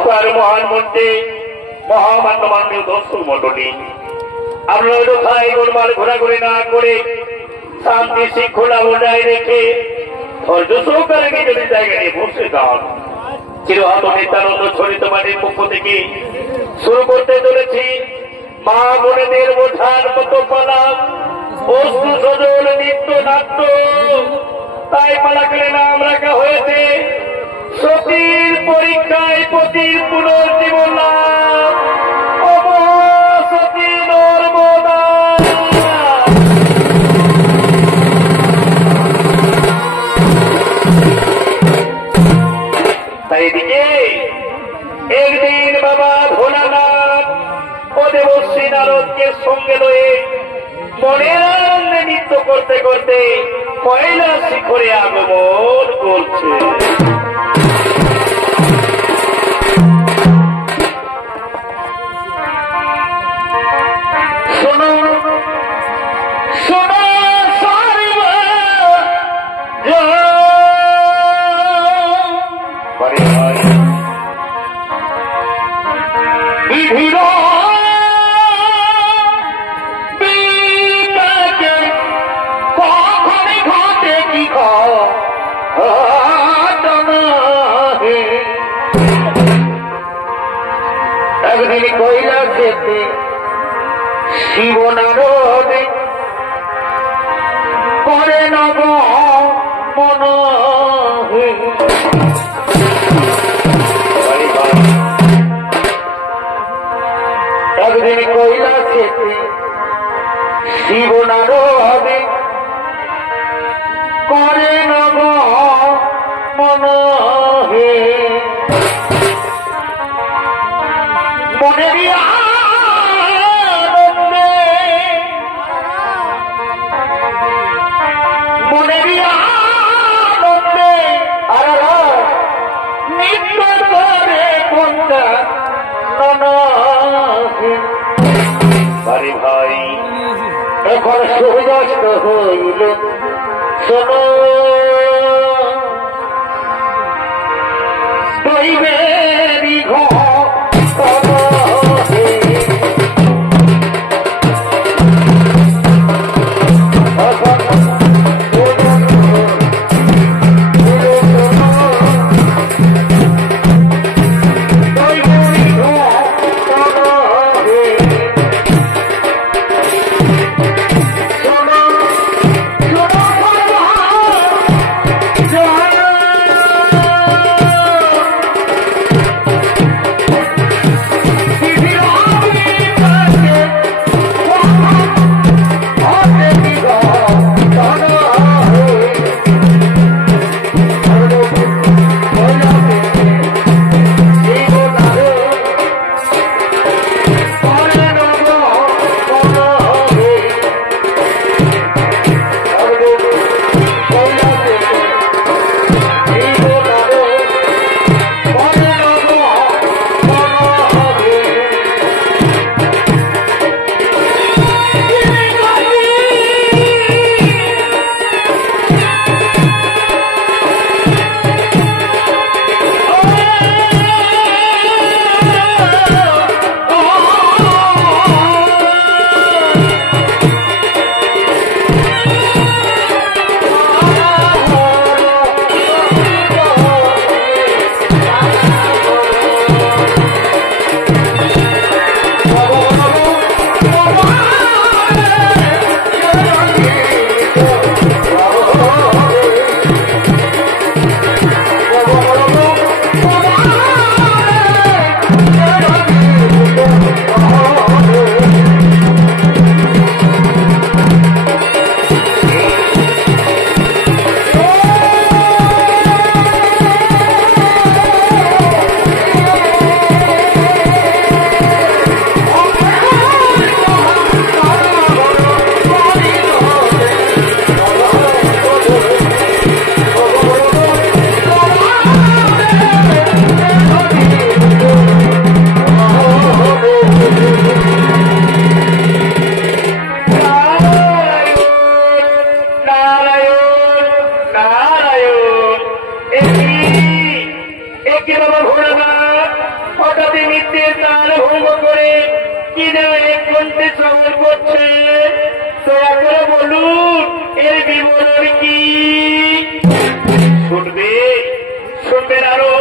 নমস্কার মহান মন্ত্রী, মহামান্য মাননীয় দর্শক মন্ডলী, আপনারা কোথায় গোলমাল ঘোরাঘুরি না করে শান্তি শৃঙ্খলা বজায় রেখে ধৈর্য সহকারে নিজের জায়গায় বসে যান। চিরহাত নিত্যানন্দ ছড়িত বাড়ির পক্ষ থেকে শুরু করতে চলেছি মা বোনেদের বোঝার মতো পালা, বস্তু সজল নিত্য নাট্য। তাই পালাকে নাম রাখা হয়েছে সতীর পরীক্ষায় পতির পুনর্জীবন লাভ, সতী নর্মদা। তাই দিকে একদিন বাবা ভোলানাথ ও দেবশ্রী নারদকে সঙ্গে লয়ে মনের আনন্দে নৃত্য করতে করতে পয়লা শিখরে আগমন করছে। একদিন কৈলাসেতে শিব নারদে করে নব মন, একদিন কৈলাসেতে শিব নারদে করে নব মন, মনের আনন্দে নৃত্য করে কোনটা ভাই ভাই এখন সূর্যাস্ত হইল, শোনো দৈবেরই ঘর নিত্যের তার ভঙ্গ করে কি যেন এক ঘন্টে শ্রবণ করছে। দয়া করে বলুন এর বিবরণ কি? শুনবে শুনবেন আরো?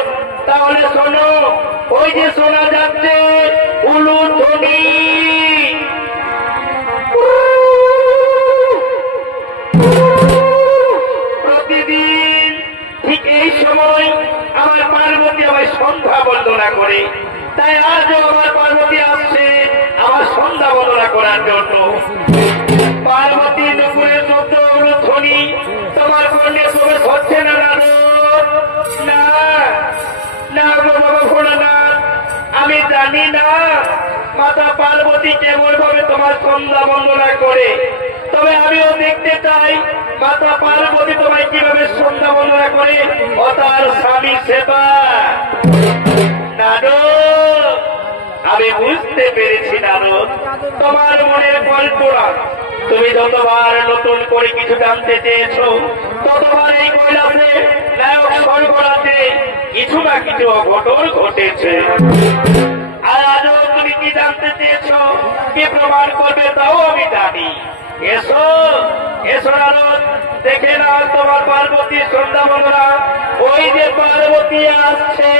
তাহলে শোনো, ওই যে শোনা যাচ্ছে উলুর ধ্বনি, প্রতিদিন ঠিক এই সময় আমার পার্বতী আমায় সন্ধ্যা বন্দনা করে। তাই আজও আমার পার্বতী আসছে আমার সন্ধ্যা বন্দনা করার জন্য। পার্বতী নুপুরের শব্দ ধ্বনি তোমার কর্ণে প্রবেশ হচ্ছে না দাদু? না না গো বাবা ভোলানাথ, আমি জানি না মাতা পার্বতী কেমন ভাবে তোমার সন্ধ্যা বন্দনা করে। তবে আমিও দেখতে চাই মাতা পার্বতী তোমায় কিভাবে সন্ধ্যা বন্দনা করে ও তার স্বামী সেবা। নারদ, আমি বুঝতে পেরেছি নারদ, তোমার মনের কল্পনা। তুমি যতবার নতুন করে কিছু জানতে চেয়েছো ততবার এই কৈলাসে নায়ক সরবরাতে কিছু না কিছু অঘটন ঘটেছে। আর আজও তুমি কি জানতে চেয়েছো, কি প্রমাণ করবে তাও আমি জানি। এসো এসো নারদ, দেখে না তোমার পার্বতী সন্ধ্যা বন্দনা। ওই যে পার্বতী আসছে।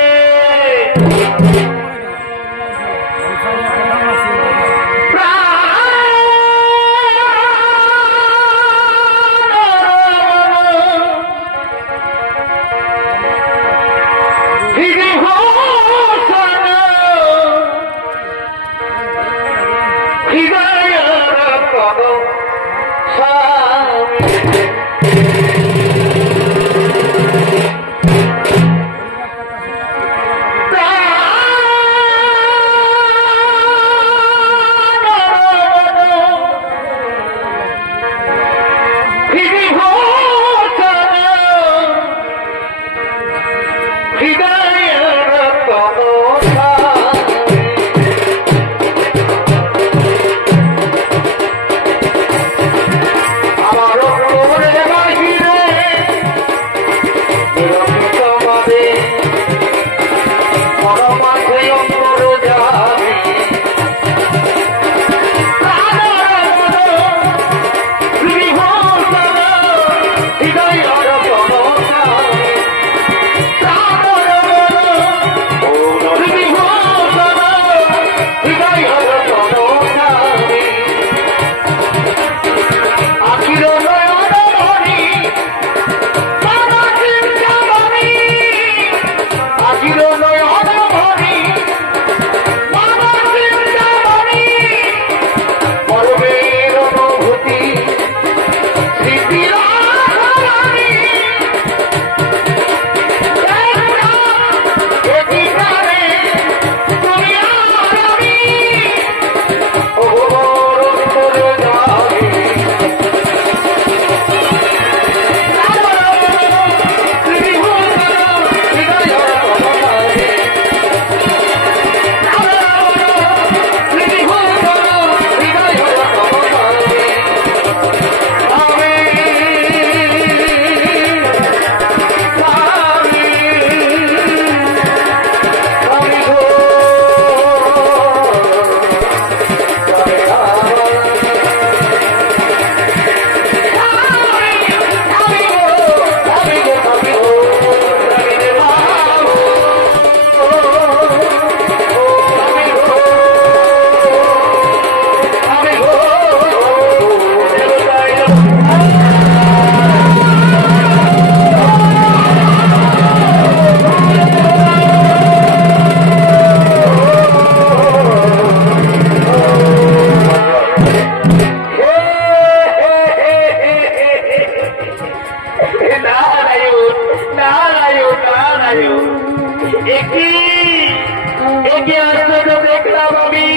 দেখলাম আমি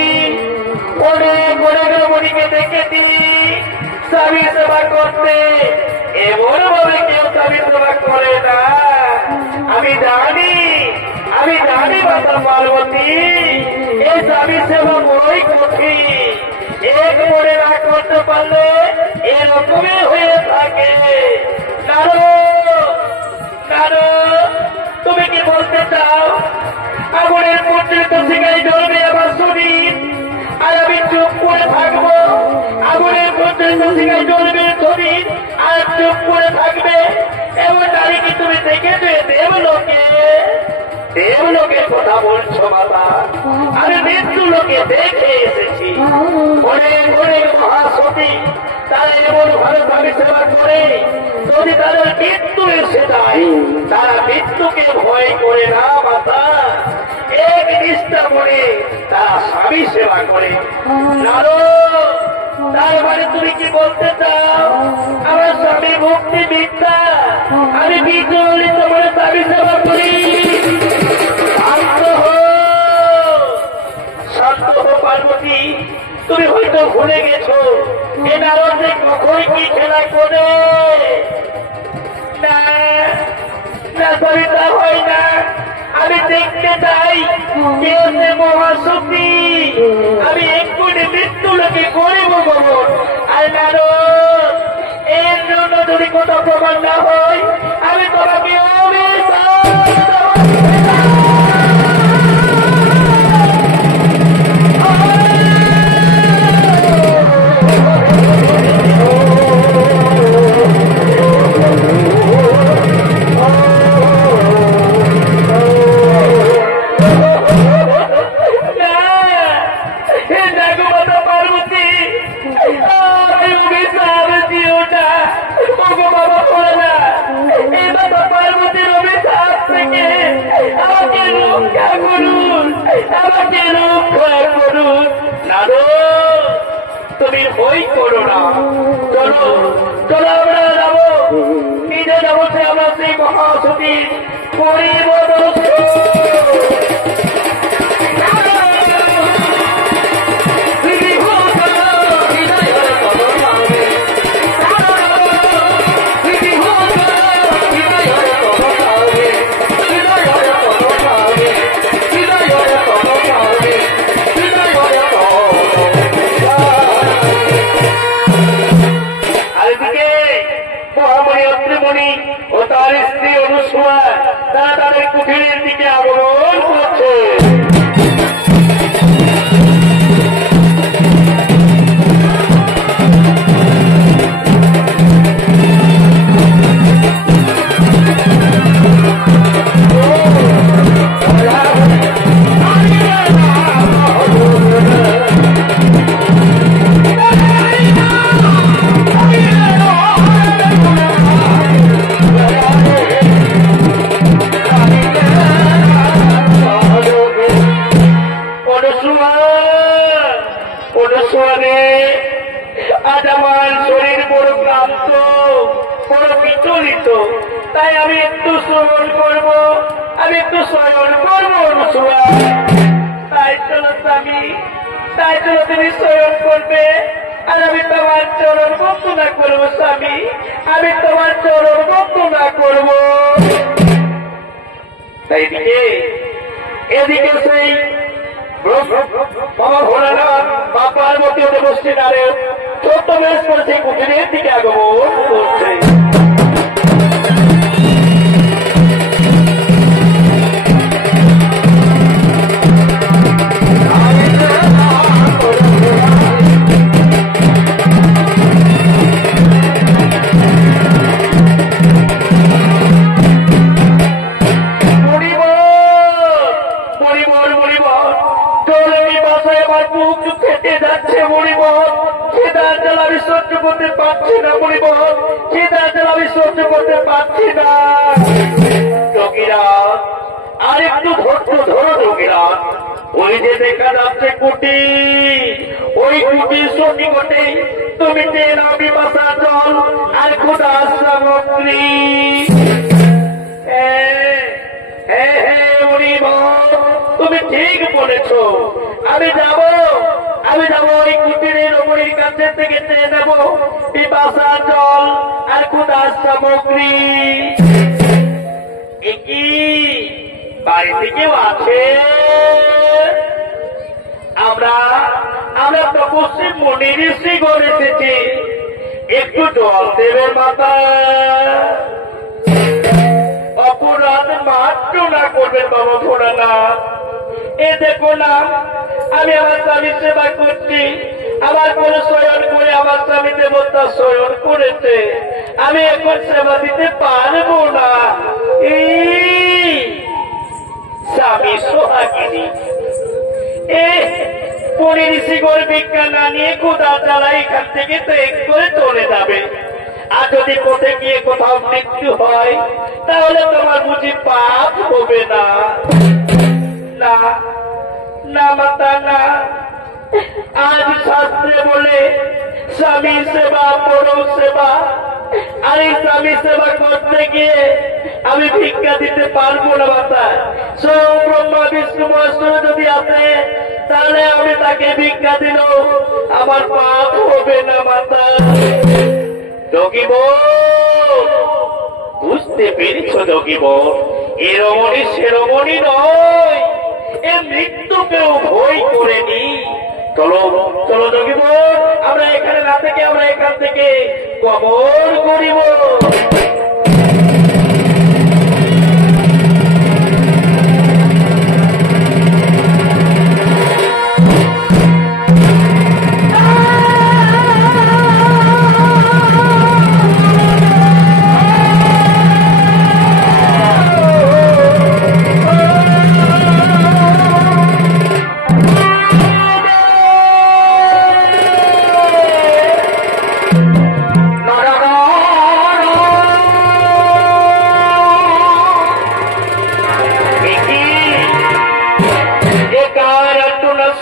অনেক অনেক রমণীকে দেখেছি স্বামী সেবা করতে, এমন ভাবে কেউ স্বামী সেবা করে না। আমি জানি মাতা পার্বতী এই স্বামী সেবা বড়ই কঠিন, এক মনে না করতে পারলে এরকমই হয়ে থাকে। নারদ, তুমি কি বলতে চাও? আগুনের পর্যন্ত শিখাই জ্বলবে আমার শরীর, আর আমি চুপ করে থাকবো। আগুনের পর্যন্ত শিখাই জ্বলবে শরীর, আর চুপ করে থাকবে। এমন নারী কি তুমি দেখেছো দেবলোকে? দেবলোকের কথা বলছো বাবা? আমি মৃত্যু লোকে দেখে এসেছি। অনেক অনেক মহাসতী তারা এমন ভালোভাবে সেবা করে, যদি তাদের মৃত্যু এসে যায় তারা মৃত্যুকে ভয় করে না মাতা, এক নিষ্ঠা করে তারা স্বামী সেবা করে। তার মানে তুমি কি বলতে চাও আমার স্বামী মুক্তি মিথ্যা? আমি বিচলিত বলে স্বামী সেবা করি? শান্ত হো পার্বতী, তুমি হয়তো ভুলে গেছো এ নারদে কখন কি খেলা করে। না না স্বামী, তা হয় না। আমি দেখতে চাই কে হচ্ছে মহাশক্তি। আমি এক্ষুনি মৃত্যু লোকে করিব গোবর। আর নারদ, এর জন্য যদি কোথাও প্রমাণ না হয় আমি তোমাকে তুমি বই করো না। চলো চলো আমরা যাবো, নিজে যাবো সে আমরা সেই মহাসতী পরিবর্তন। ও তার স্ত্রী অনুসূয়া তারা তাদের কুঠিরের দিকে আগমন করছে। আজ আমার শরীর বড় ক্লান্ত, বড় বিচলিত, তাই আমি একটু শ্রবণ করব, আমি একটু শ্রবণ করবো অনুসূয়া। তাই চলো স্বামী, তাই চলো তুমি শ্রবণ করবে, আর আমি তোমার চরণ বন্দনা করবো স্বামী, আমি তোমার চরণ বন্দনা করবো। তাই এদিকে সেই বাবা ভোলানাথ বা পার্বতী হতে বসছে নারদ ছোট্ট বেশ করে সেই কুঠিরের দিকে আগমন করছে। সহ্য করতে পারছি না মরিবল, খিদার জ্বালা আমি সহ্য করতে পারছি না। যোগীরাজ আর একটু ধৈর্য ধরো যোগীরাজ, ওই যে দেখা যাচ্ছে কুটি, ওই কুটির সন্নিকটে তুমি তেল বিপাশা জল আর ক্ষুধার সামগ্রী। তুমি ঠিক বলেছ, আমি যাব ওই কুটিরের ওপরের কাছে থেকে চেয়ে নেব পিপাসা জল আর ক্ষুধার সামগ্রী। কি বাড়িতে কেউ আছে? আমরা তপস্বী মুনি ঋষি করে এসেছি, একটু জল দেবে মাতা। অপরাধ মাত্র না করবেন বাবা ভোলানাথ, এ দেখো না, আমি আমার স্বামীর সেবা করছি, আমার কোন শয়ন করে আমার স্বামী দেবতা শয়ন করেছে, আমি এখন সেবা দিতে পারবো না। স্বামী সোহাগিনী পরি ঋষিগর বিজ্ঞান না নিয়ে কোথা জ্বালা এখান থেকে ত্যাগ করে চলে যাবে। আর যদি পথে গিয়ে কোথাও মৃত্যু হয় তাহলে তোমার বুঝি পাপ হবে না? না না মাতা না, আজ শাস্ত্রে বলে স্বামী সেবা পরম সেবা, আর এই স্বামী সেবা করতে গিয়ে আমি ভিক্ষা দিতে পারবো না মাতা। সব ব্রহ্মা বিষ্ণু মহেশ্বর যদি আসে তাহলে আমি তাকে ভিক্ষা দিল আমার পাপ হবে না মাতা। যোগীব, বুঝতে পেরেছ যোগীব, এ রমণী সে রমণী নয়, এ মৃত্যুকেও ভয় করেনি। চলো চলো যোগীব, আমরা এখানে না থেকে আমরা এখান থেকে কবর করিব।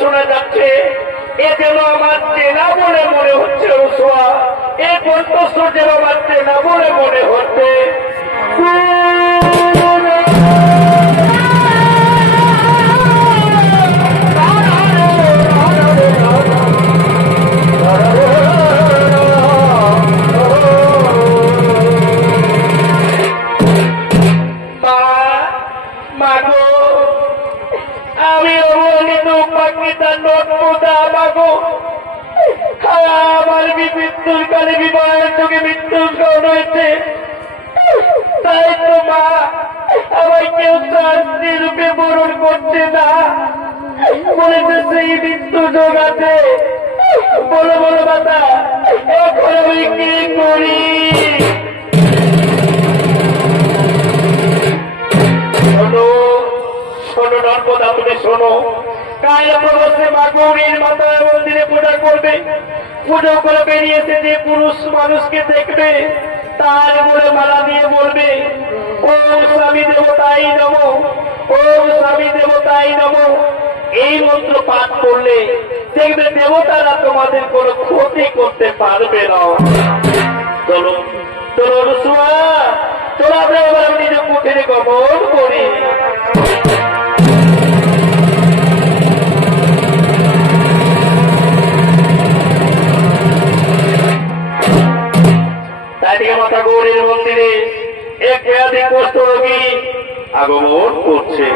শোনা যাচ্ছে এ যেন আমার চেনা বলে মনে হচ্ছে, রসুয়া এ কণ্ঠস্বর যেন আমার চেনা বলে মনে হচ্ছে। আমার মৃত্যুর কালে বিবাহের যুগে মৃত্যুর কারণ হয়েছে, তাই তো মা আমার কেউ শাস্তি রূপে বরণ করছে না, বলেছে সেই মৃত্যু যোগ আছে। বলো বলো মাতা, এখন আমি কি করি? শোনো শোনো নর্মদা, তুমি শোনো, কাল প্রবর্তে মা গৌরীর মাতার মন্দিরে পূজা করবে। পুজো করে বেরিয়েছে যে পুরুষ মানুষকে দেখবে তার বলে মালা দিয়ে বলবে ও স্বামী দেবতাই নম, ও স্বামী দেবতাই নম। এই মন্ত্র পাঠ করলে দেখবে দেবতারা তোমাদের কোনো ক্ষতি করতে পারবে না। চলো চলো রসুয়া, চলো আমরা এবার নিজের কুঠিরে কবর করি। মাতা গৌরীর মন্দিরে এক একাধিক কষ্ট রোগী আগমন করছে।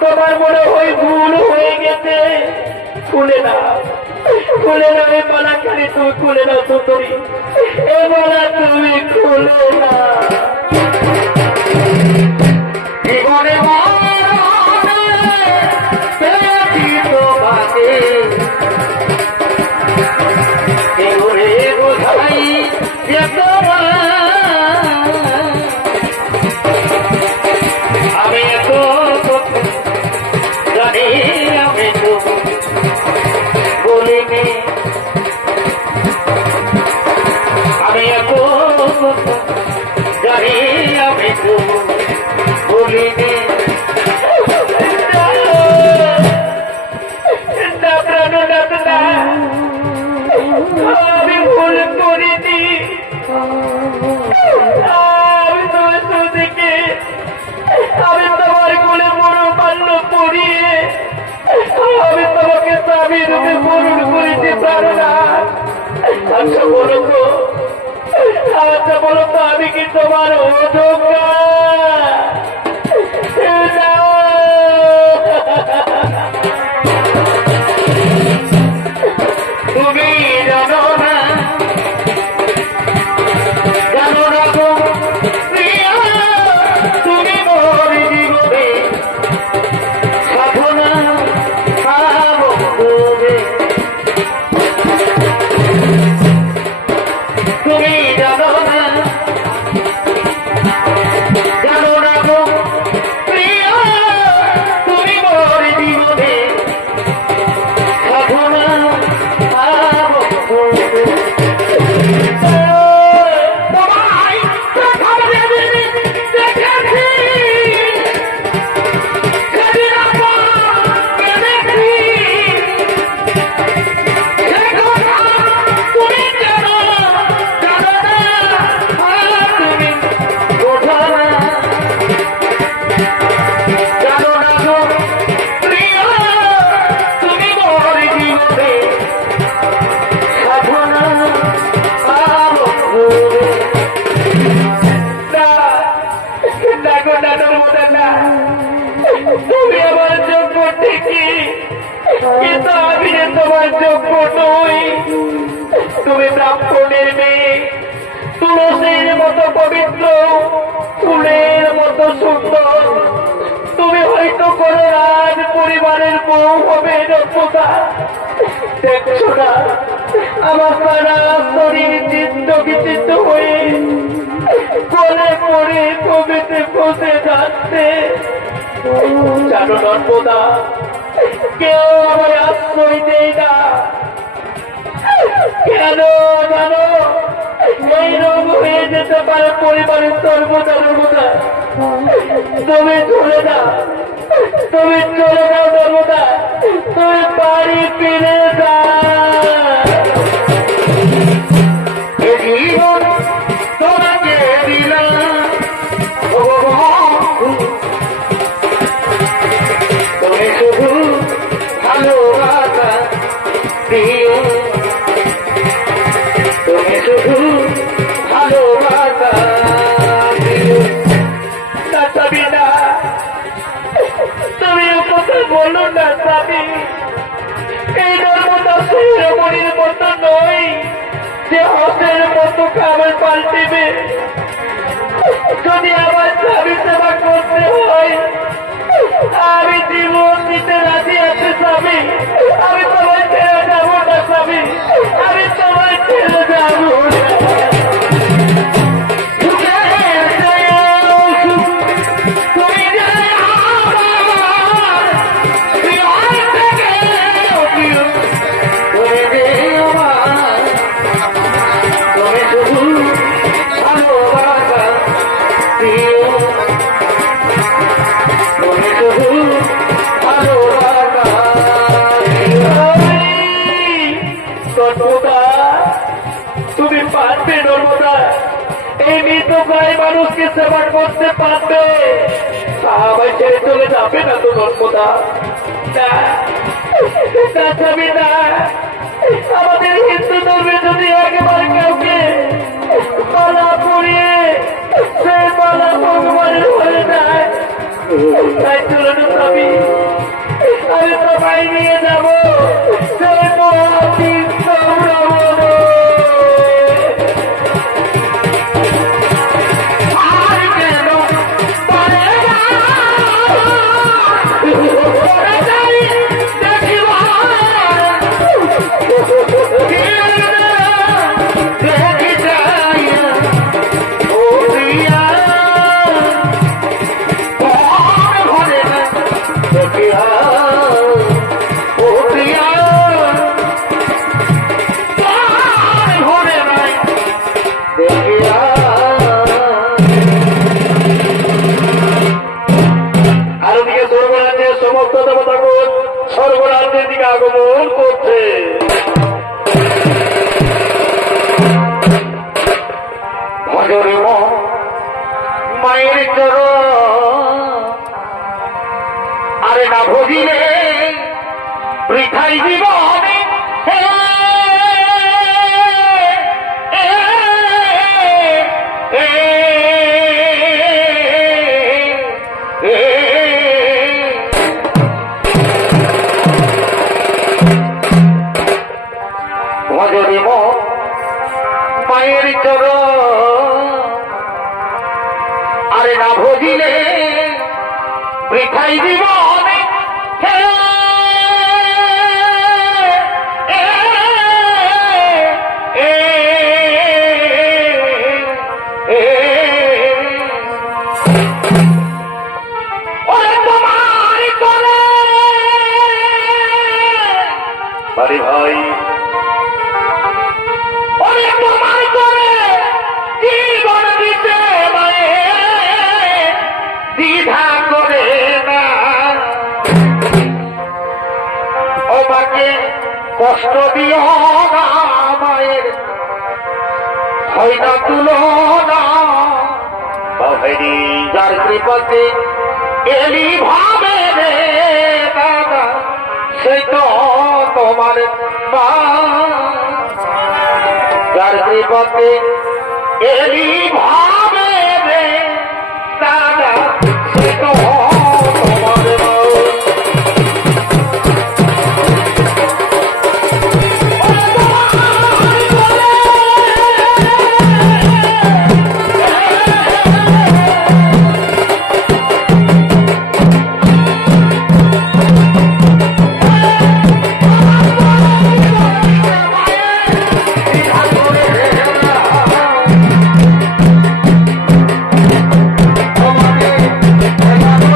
তোমার মনে হয় ভুল হয়ে গেছে, খুলে না এই মালাখানি তুমি খুলে না সুন্দরী এ মালা তুমি খুলে না জীবনে আমি এত জানি আমি তো বলিনি আমি এত জানি আমি তো বলিনি আমি ভুল করিনি আমি তোমার দিকে আমি তোমার কোলে মরু পাল্ল পড়িয়ে আমি তোমাকে স্বামী রূপে বরণ করেছি প্রাণনা আচ্ছা বলো তো আমি কি তোমার অযোগ্যা তুমি জানো না গো প্রিয়া তুমি মোর জীবনে সাধনা হবে তুমি জানো না গো প্রিয়া তুমি মোর জীবনে সাধনা তুমি আমার যোগ্য ঠিকই কিন্তু আমি তোমার যোগ্য নই তুমি ব্রাহ্মণের মেয়ে তুলসীর মতো পবিত্র ফুলের মতো সুন্দর তুমি হয়তো কোন রাজ পরিবারের বউ হবে যোগ্যতা দেখছো না আমার সারা শরীর চিত্ত বিচিত্ত হয়ে গলে পড়ে কবিতে বসে যাচ্ছে জানো নর্মদা কেউ আমার আশ্রয় দেয় না কেন জানো এই রোগ হয়ে যেতে পারে পরিবারের সর্বদা নর্মদা তুমি চলে যাও নর্মদা তুমি বাড়ি ফিরে যাও তোমাকে দিলাম তুমি শুধু ভালোবাসা দিও তুমি শুধু ভালোবাসা দিও না স্বামী না তুমি কথা বলো না স্বামী এই নর্মদা শিরোমণির মতো নয় যে হসের মতো খাবার পাল্টিবে যদি আমার স্বামী সেবা করতে হয় আমি জীবন দিতে রাজি আছি স্বামী আমি তোমার ছেড়ে যাবো না স্বামী আমি তোমার ছেড়ে যাবো তুমি পারবে নর্মদা এই মৃত প্রায় মানুষকে সেবা করতে পারবে সবাই ছেড়ে চলে যাবে না তো নর্মদা যাবে না আমাদের হিন্দু ধর্মে যদি একবার কাউকে মালা পরিয়ে সে মালা ভগবানের হয়ে যায় তাই চলুন আমি তোমায় নিয়ে যাবো করছে। ভজরে মায়ের চরণ, আরে না ভজিলে বৃথাই জীবনে ভজরে মায়ের চরণ, আরে না ভজিলে বৃথাই জীবনে ভাই তোমার করে জীবন দিতে দ্বিধা করে না, ও মাকে কষ্ট দিও না, মায়ের হয় না তুলনা, যার কৃপাতে এলি ভাবে রে দাদা সেই তো তোমার মা, যার কৃপাতে এলি ভাবে রে দাদা সেই তো তোমার মা। Oh, my God.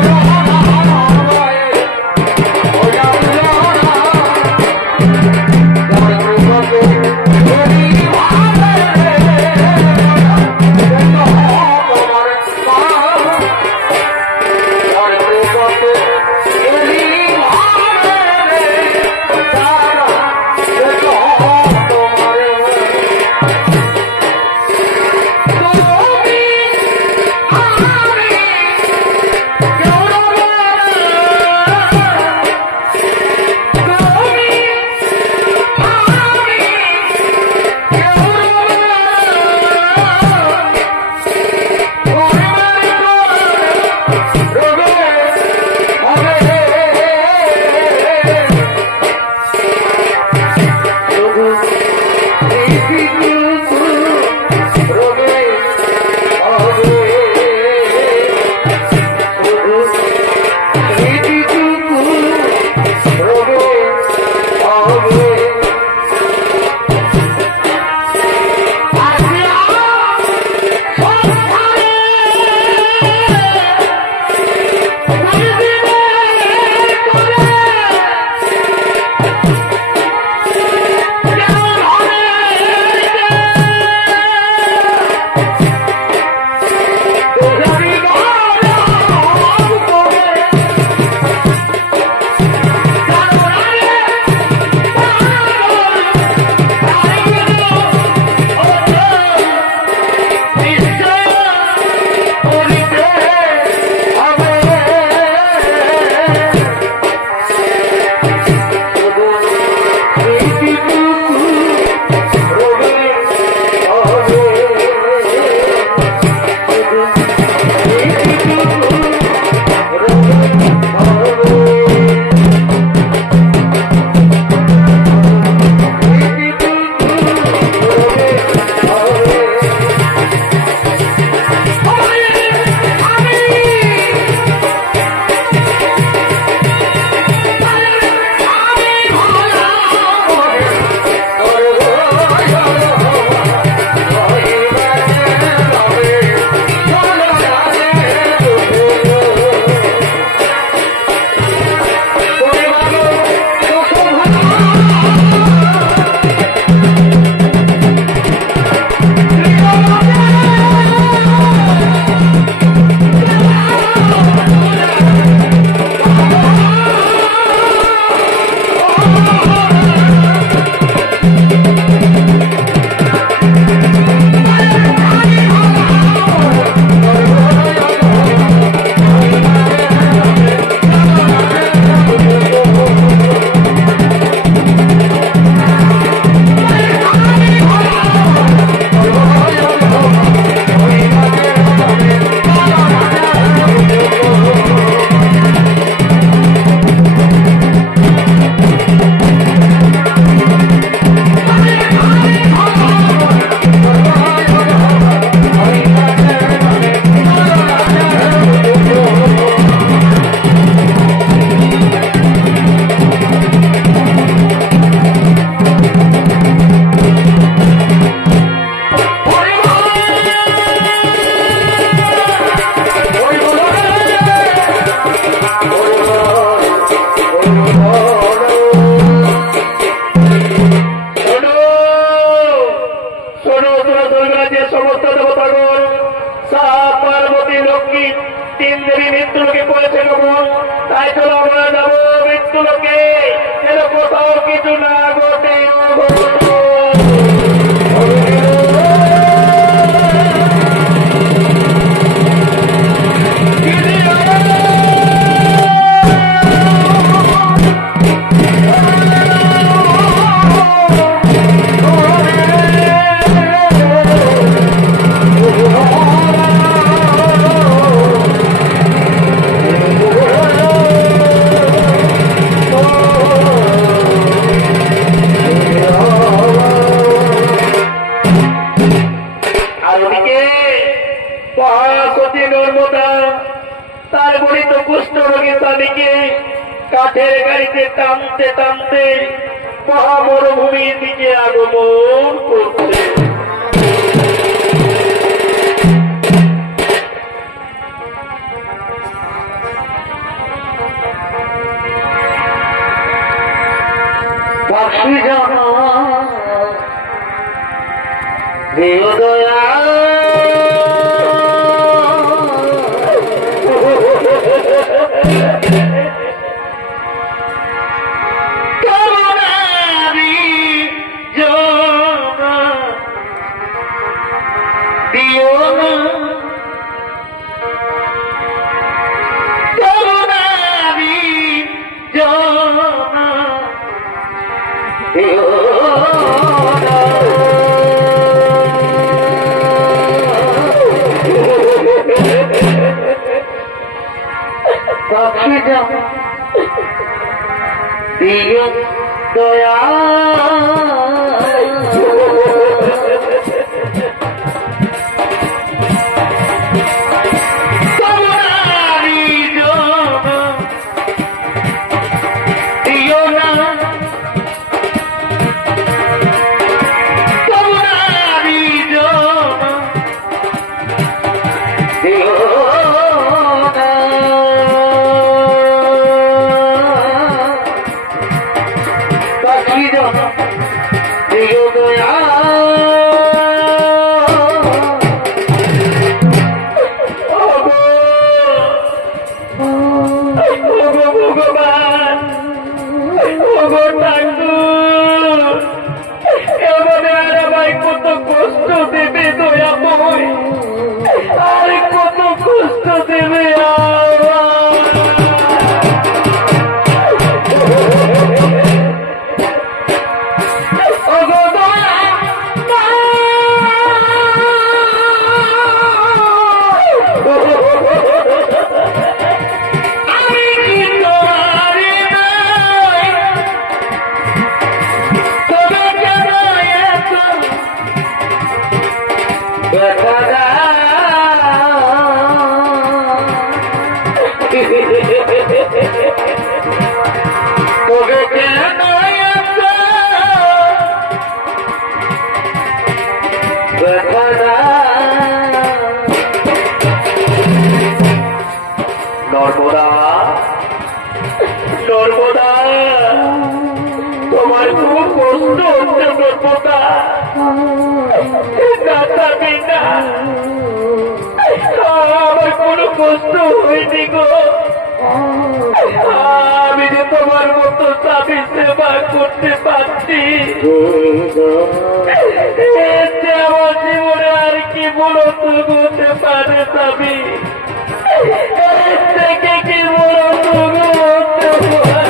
টানতে টানতে মহামরুভূমির দিকে আগমন করছে। পাখি জানা দিও দয়া পাখি জানা দিও দয়া কত কষ্ট দেবে দয়াময়, আর কত কষ্ট দেবে নর্মদা, নর্মদা, তোমার খুব কষ্ট হচ্ছে নর্মদা, না আমার কোনো কষ্ট হয়নি গো। আমি যে তোমার মতো স্বামী সেবা করতে পারছি, আমার জীবনে আর কি বলো তো হতে পারে স্বামী, থেকে কি বলো তো হতে পারে।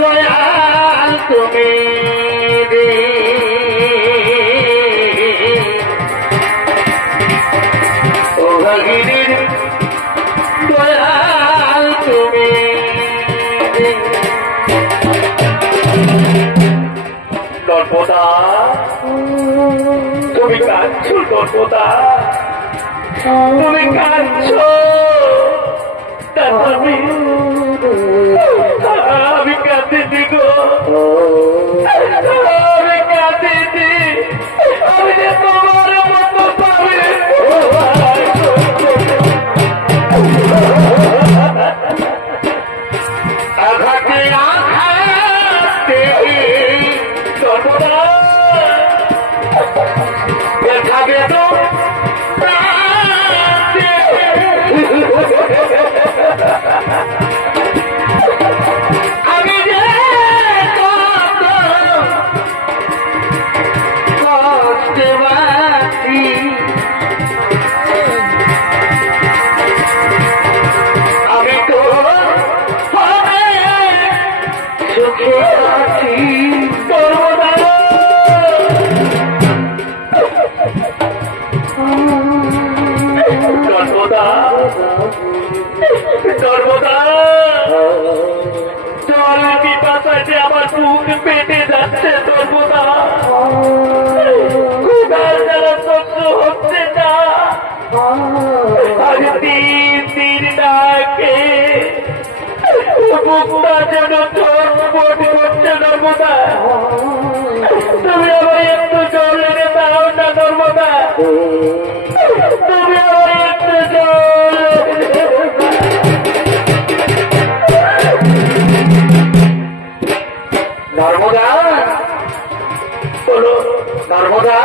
দয়াল তুমি রে, ও ভগিনীর দয়াল তুমি রে। নর্মদা, তুমি কাঁদছো নর্মদা, তুমি কাঁদছো। আমি কাঁদিনি গো, আমি কাঁদিনি, আমি যে তোমার মতো পাবে আঘাতে আঘাতে সর্বদা দেখাবে তো মুখটা যেন চটপট করছে নর্মদা। তুমি আমার একটু জল এনে দাও না নর্মদা, তুমি আমার একটু জল নর্মদা, বলো নর্মদা,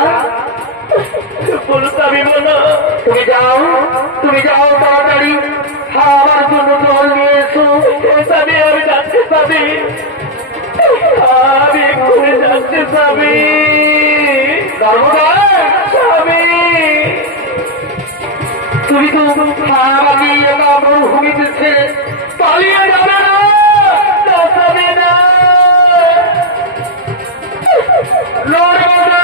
বলো স্বামী বলো। তুমি যাও তাড়াতাড়ি আমার জন্য জল নিয়ে এসো। স্বামী আমি যাচ্ছি স্বামী, আমি এক্ষুনি যাচ্ছি স্বামী। নর্মদা, স্বামী তুমি তো আমাকে একা মরুভূমিতে ছেড়ে পালিয়ে যাবে না। না স্বামী না। নর্মদা,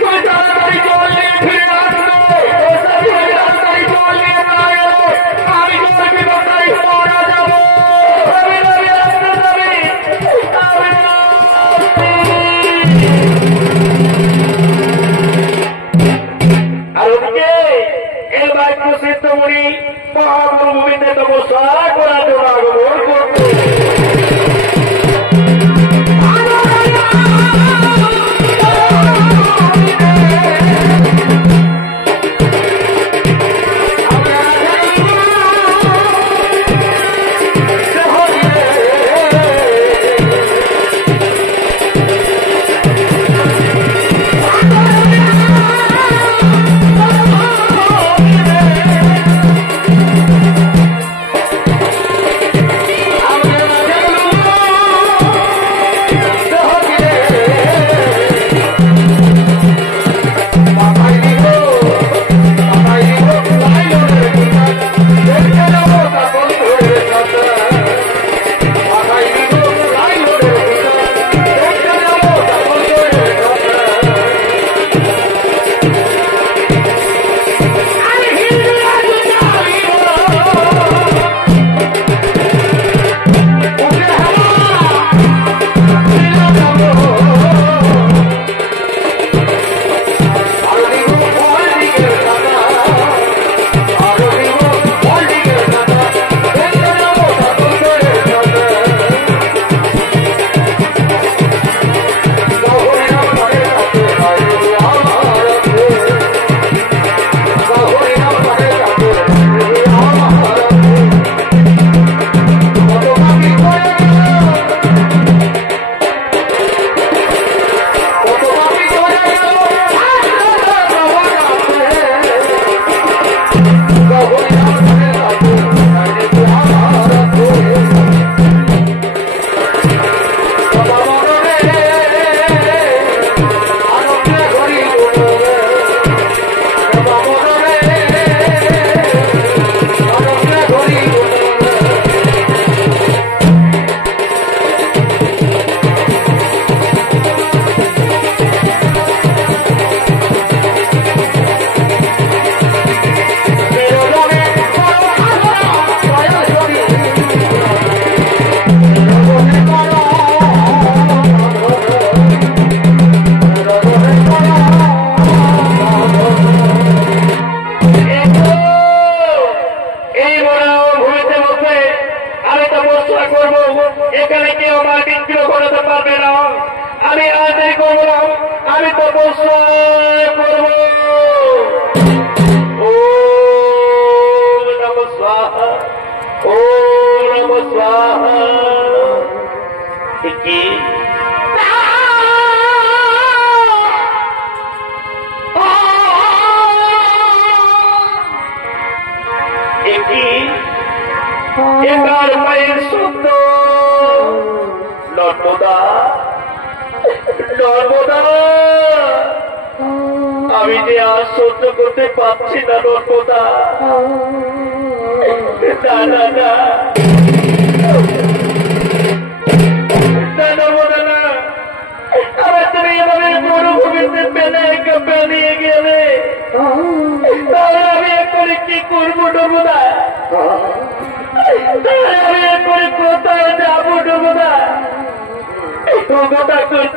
তুমি তাড়াতাড়ি জল নিয়ে ফিরে আসবে। তুমি তাড়াতাড়ি জল নিয়ে না এলে আমি জল বিপদায় মারা যাবো। স্বামী আমি আসছি স্বামী, আমি আসছি। আর ওদিকে এই বাক্য সিদ্ধমণি মহামরুভূমিতে তপস্যা করার জন্য আগমন করছে। এখানে কেউ আমার বিদ্রোহ করাতে পারবে না। আমি আজই করবো, আমি তপস্যা করব। ও নম স্বাহা, ও নম স্বাহা। কি এবার মায়ের শব্দ। নর্মদা, নর্মদা, আমি যে আর সহ্য করতে পারছি না নর্মদা। না না না নর্মদা না, আবার তুমি এভাবে মরুভূমিতে পেলিয়ে গেলে তাহলে আমি এরপরে কি করবো নর্মদা? আমি এরপরে কোথায় যাবো নর্মদা?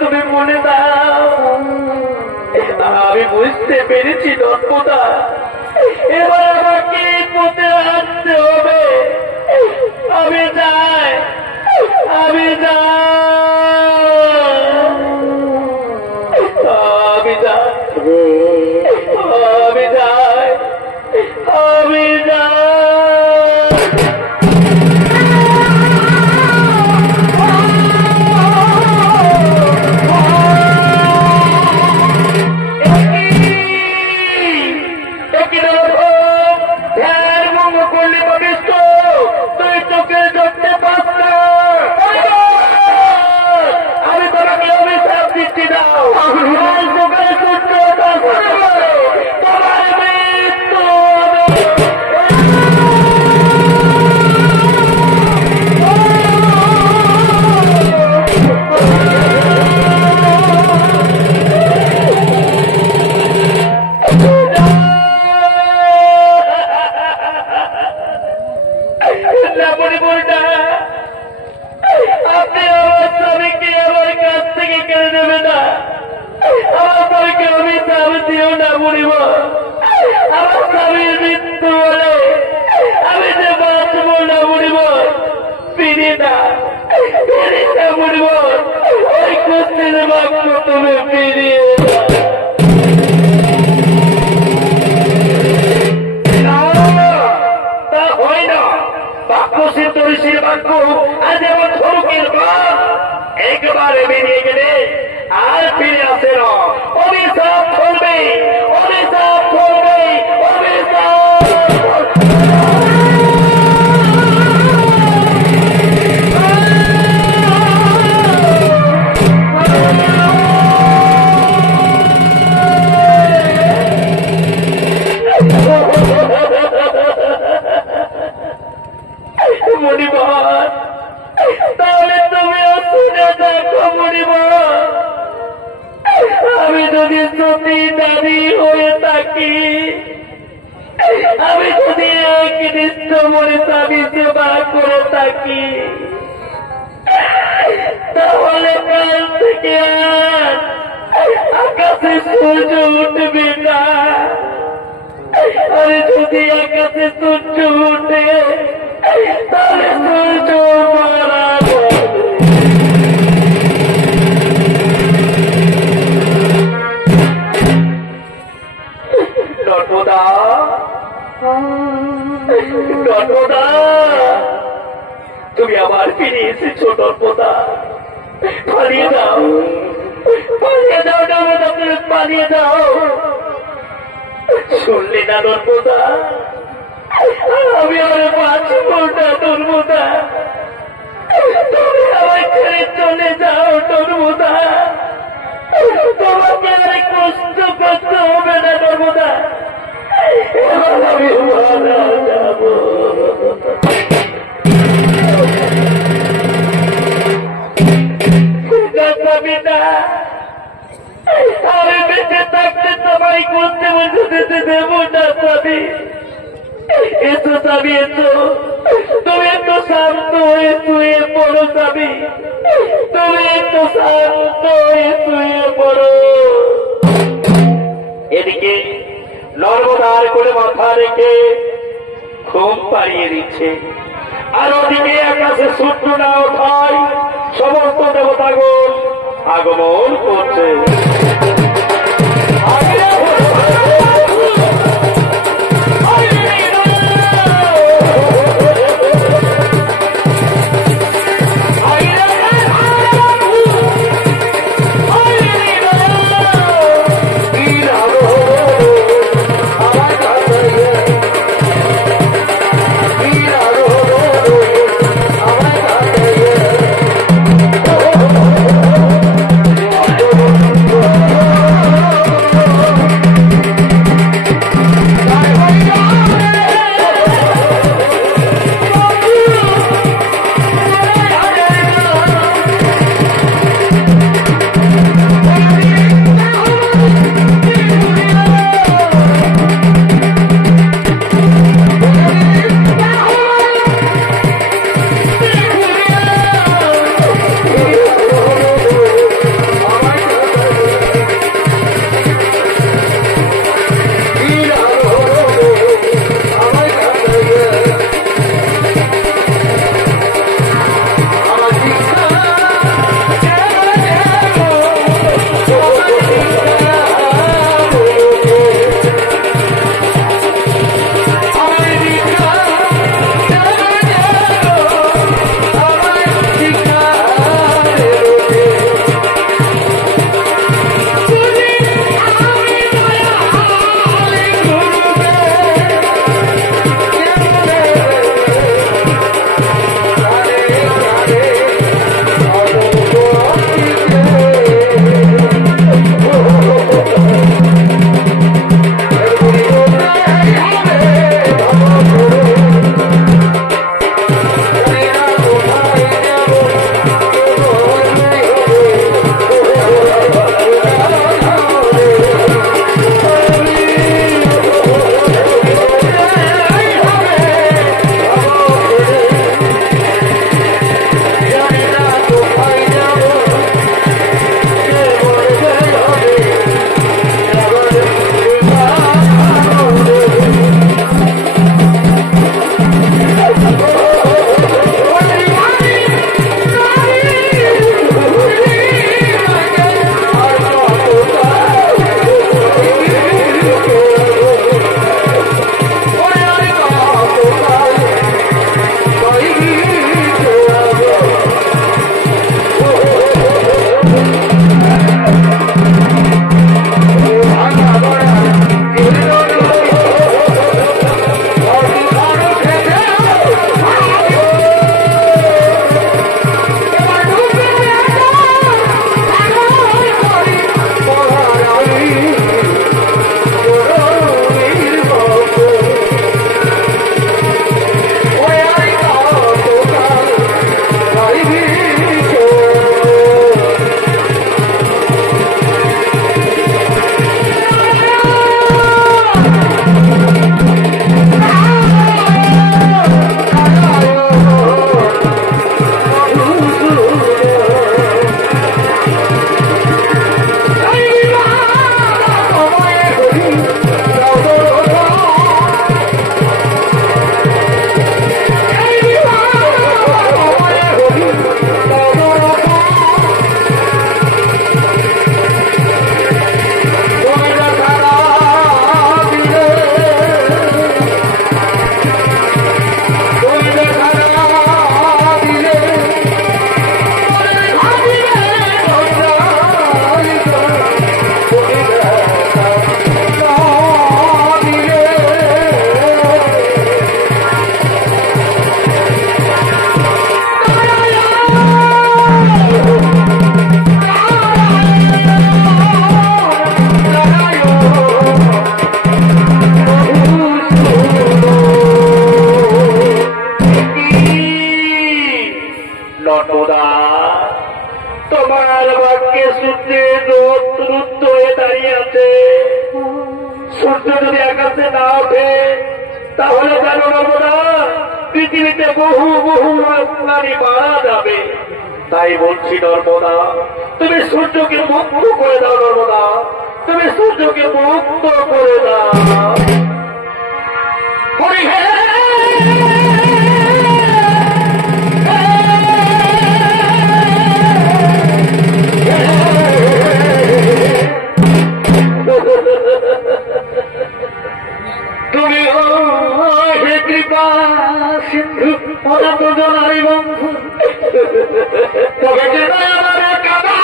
তুমি মনে দাও। আমি বুঝতে পেরেছি নর্মদা, এবার আমাকে পথে না মরিব আমার স্বামীর মৃত্যু হলে আমি যে বাঁচব না মরিব ফিরে না মরিব ওই কুস্তির বাক্য তুমি ফিরিয়ে তা হয় না বাক্য সিদ্ধ ঋষির বাক্য আজ আমার ধনুকের বাদ একবারে বেরিয়ে গেলে আর ফিরে আসে না অভিশাপ করবে অভিশাপ করবে অভিশাপ মণিবর তাহলে তুমি শুনে দেখো মণিবর আমি যদি সত্যি দাবি হয়ে থাকি আমি যদি এক নিষ্ঠ মনে দাবি সেবা করে থাকি তাহলে কাল থেকে আর আকাশে সূর্য উঠবে না আর যদি আকাশে সূর্য উঠে তাহলে সূর্য মারা যাবে নর্মদা নর্মদা তুমি আবার ফিরে এসেছো নর্মদা পালিয়ে যাও নর্মদা তুমি পালিয়ে যাও শুনলে না নর্মদা আমি আমার বাঁচব না নর্মদা তুমি আমার ছেড়ে চলে যাও নর্মদা তোমাকে আর কষ্ট করতে হবে না নর্মদা এবার আমি মারা যাব আমি বেঁচে থাকতে তোমায় করতে বসে যেতে দেব না স্বামী এসো স্বামী এসো তুমি একটু শান্ত হয়ে শুয়ে পড়ো স্বামী তুমি একটু শান্ত হয়ে শুয়ে পড়ো এদিকে নর্মদার করে মাথা রেখে ঘুম পাড়িয়ে দিচ্ছে আর ওদিকে আকাশে সূর্য না ওঠায় সমস্ত দেবতাগণ আগমন করছে নর্মদা তোমার বাক্যে সূর্যে রুদ্ধ হয়ে দাঁড়িয়ে আছে। সূর্য যদি আকাশে না ওঠে তাহলে জানো নর্মদা পৃথিবীতে বহু বহু প্রাণী মারা যাবে। তাই বলছি নর্মদা তুমি সূর্যকে মুক্ত করে দাও। নর্মদা তুমি সূর্যকে মুক্ত করে দাও। তুমি হে কৃপা সিন্ধু অনাথজনারি বন্ধু তবে যেন আমার কাবা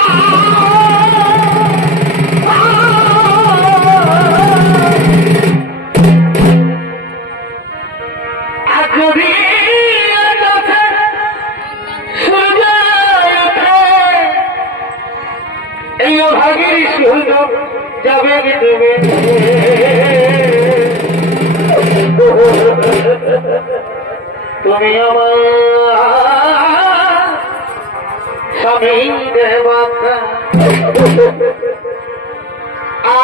এই ভাগের সূর্য যাবে ডুবে তুমি আমার স্বামী দেবতা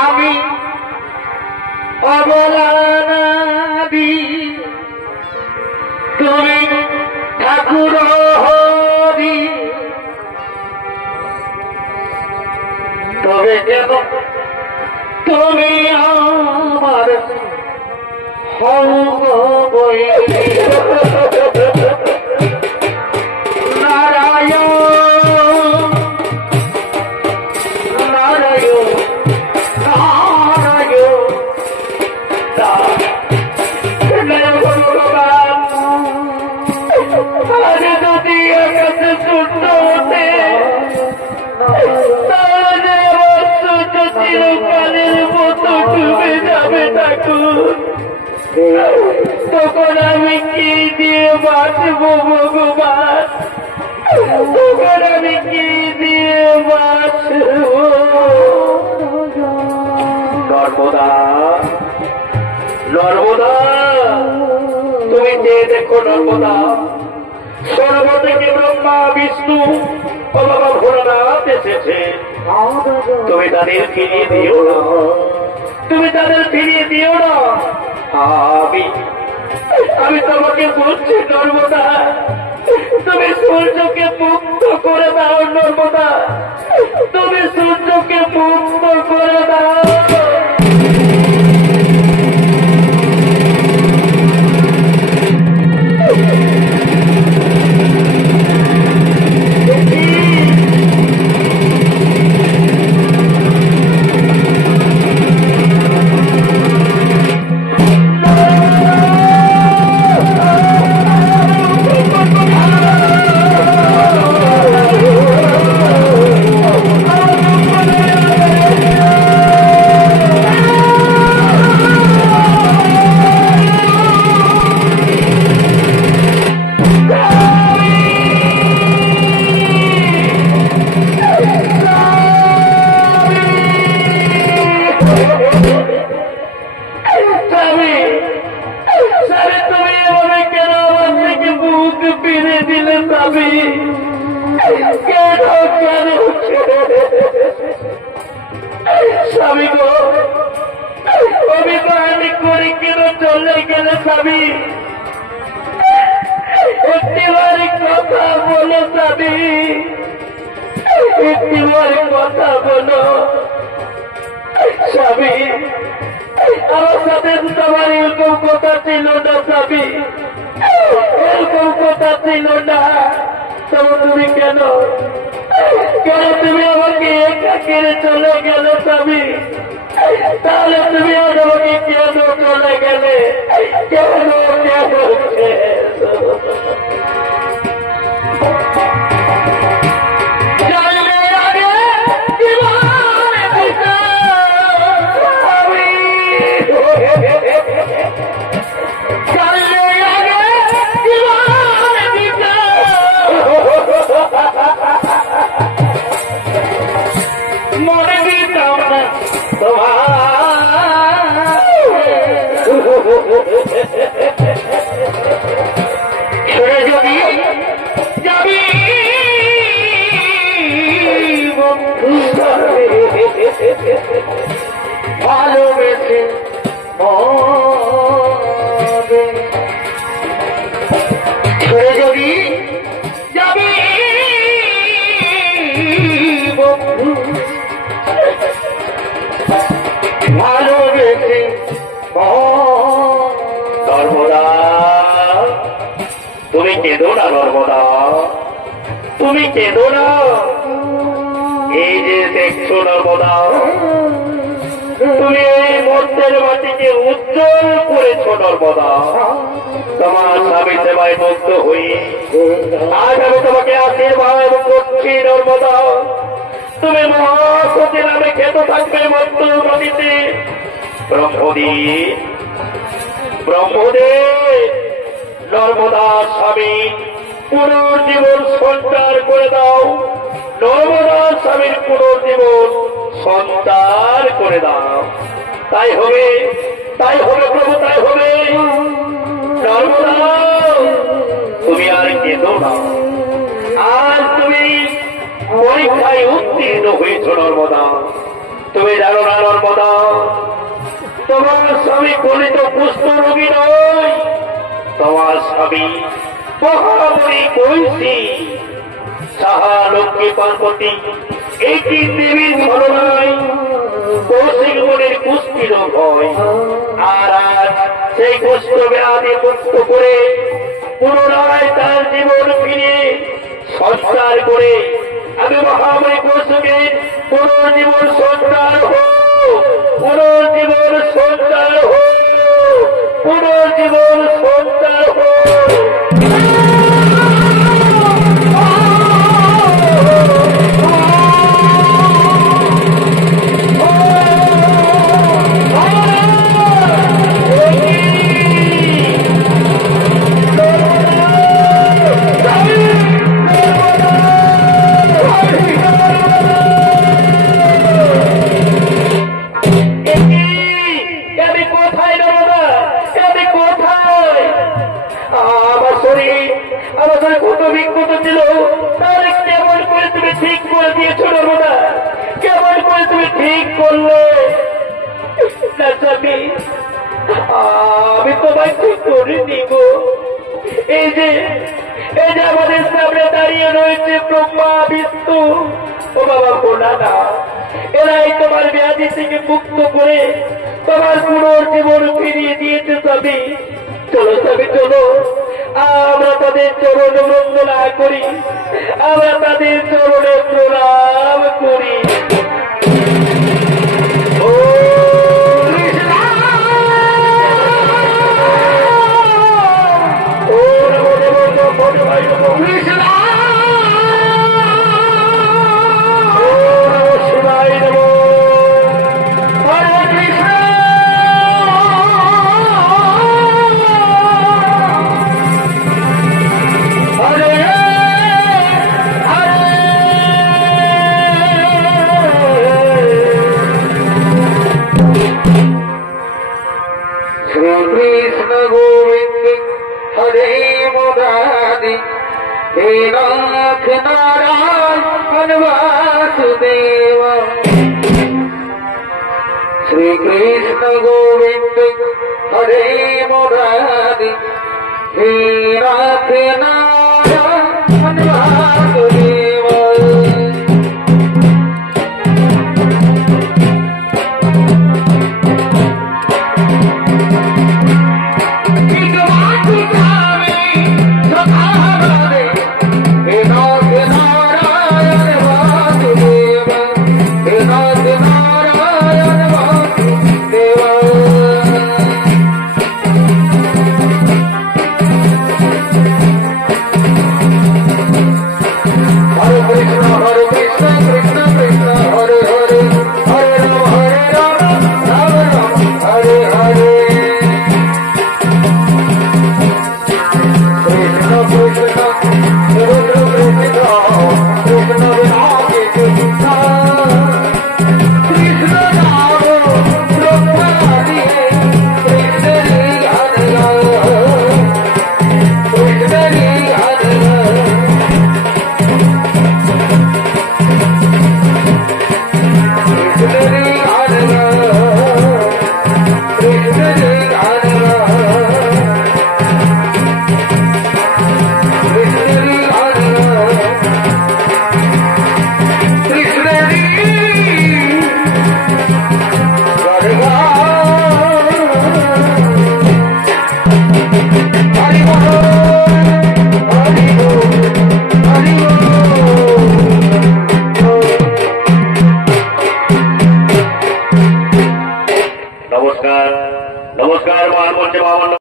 আমি অবলানাদি তুমি ঠাকুর হরি তবে কেন তুমি আমার নারায়ণ নারায়ণ নারায়ণ ভগবান আজ যদি আকাশে সূর্য ওঠে তাহলে আমার সূর্য চিরকালের মতো ডুবে যাবে ঠাকুর। তখন আমি কি দিয়ে বাঁচবো ভগবান? তখন আমি কি দিয়ে বাঁচবো? নর্মদা নর্মদা তুমি যে দেখো নর্মদা সর্ব থেকে ব্রহ্মা বিষ্ণু ও বাবা ভোলানাথ এসেছে। তুমি তাদের ফিরিয়ে দিও না, তুমি তাদের ফিরিয়ে দিও না। আমি তোমাকে বলছি নর্মদা তুমি সূর্যকে মুক্ত করে দাও। নর্মদা তুমি সূর্যকে মুক্ত করে দাও। স্বামী গো অভিমান করে কেন চলে গেলে স্বামী? একটিবার কথা বলো স্বামী, একটিবার কথা বলো স্বামী। আমার সাথে তোমার এরকম কথা ছিল না স্বামী, এরকম কথা ছিল না। তবে তুমি কেন কেন তুমি আমাকে একা কেড়ে চলে গেলে স্বামী? তাহলে তুমি আজ আমাকে কেন চলে গেলে? কেন কেঁদো না নর্মদা, তুমি কেঁদো না। এই যে দেখছো নর্মদা, তুমি এই মর্তের মাটিকে উজ্জ্বল করেছো নর্মদা। তোমার স্বামী সেবায় মুগ্ধ হই আজ আমি তোমাকে আশীর্বাদ করছি নর্মদা। তুমি মহাসতী নামে খেতে থাকবে মর্তের মাটিতে। ব্রহ্মদেব ব্রহ্মদেব নর্মদার স্বামী পুনর্জীবন সঞ্চার করে দাও। নর্মদার স্বামীর পুনর্জীবন সঞ্চার করে দাও। তাই হবে, তাই হবে প্রভু, তাই হবে। নর্মদা তুমি আর কেঁদো না। আজ তুমি পরীক্ষায় উত্তীর্ণ হয়েছ নর্মদা। তুমি জানো না নর্মদা, তোমার স্বামী গলিত কুষ্ঠ রোগী নয়, তোমার স্বামী মহাবলী কৌশী সাহা লক্ষ্মী পার্বতী একটি দেবীর ছলনায় কৌশিক মনের কুষ্ঠী রোগ হয়। আর আজ সেই কুষ্ঠ ব্যাধি মুক্ত করে পুনরায় তার জীবন ফিরে সঞ্চার করে আমি মহাবলী কৌশিকে পুনর্জীবন সঞ্চার হোক, পুনর্জীবন সঞ্চার হোক, পুনর্জীবন সঞ্চার হোক। আমি তোমায় ঠিক করে নিব। এই যে আমাদের সামনে দাঁড়িয়ে রয়েছে ব্রহ্মা বিষ্ণু ও বাবা ভোলানা, এরাই তোমার ব্যাধি থেকে মুক্ত করে তোমার পুনর্জীবন ফিরিয়ে দিয়েছে স্বামী। চলো স্বামী চলো, আমরা তাদের চরণে বন্দনা করি, আমরা তাদের চরণে প্রণাম করি। श्री कृष्ण गोविंद हरे मुरारी हे नाथ नारायण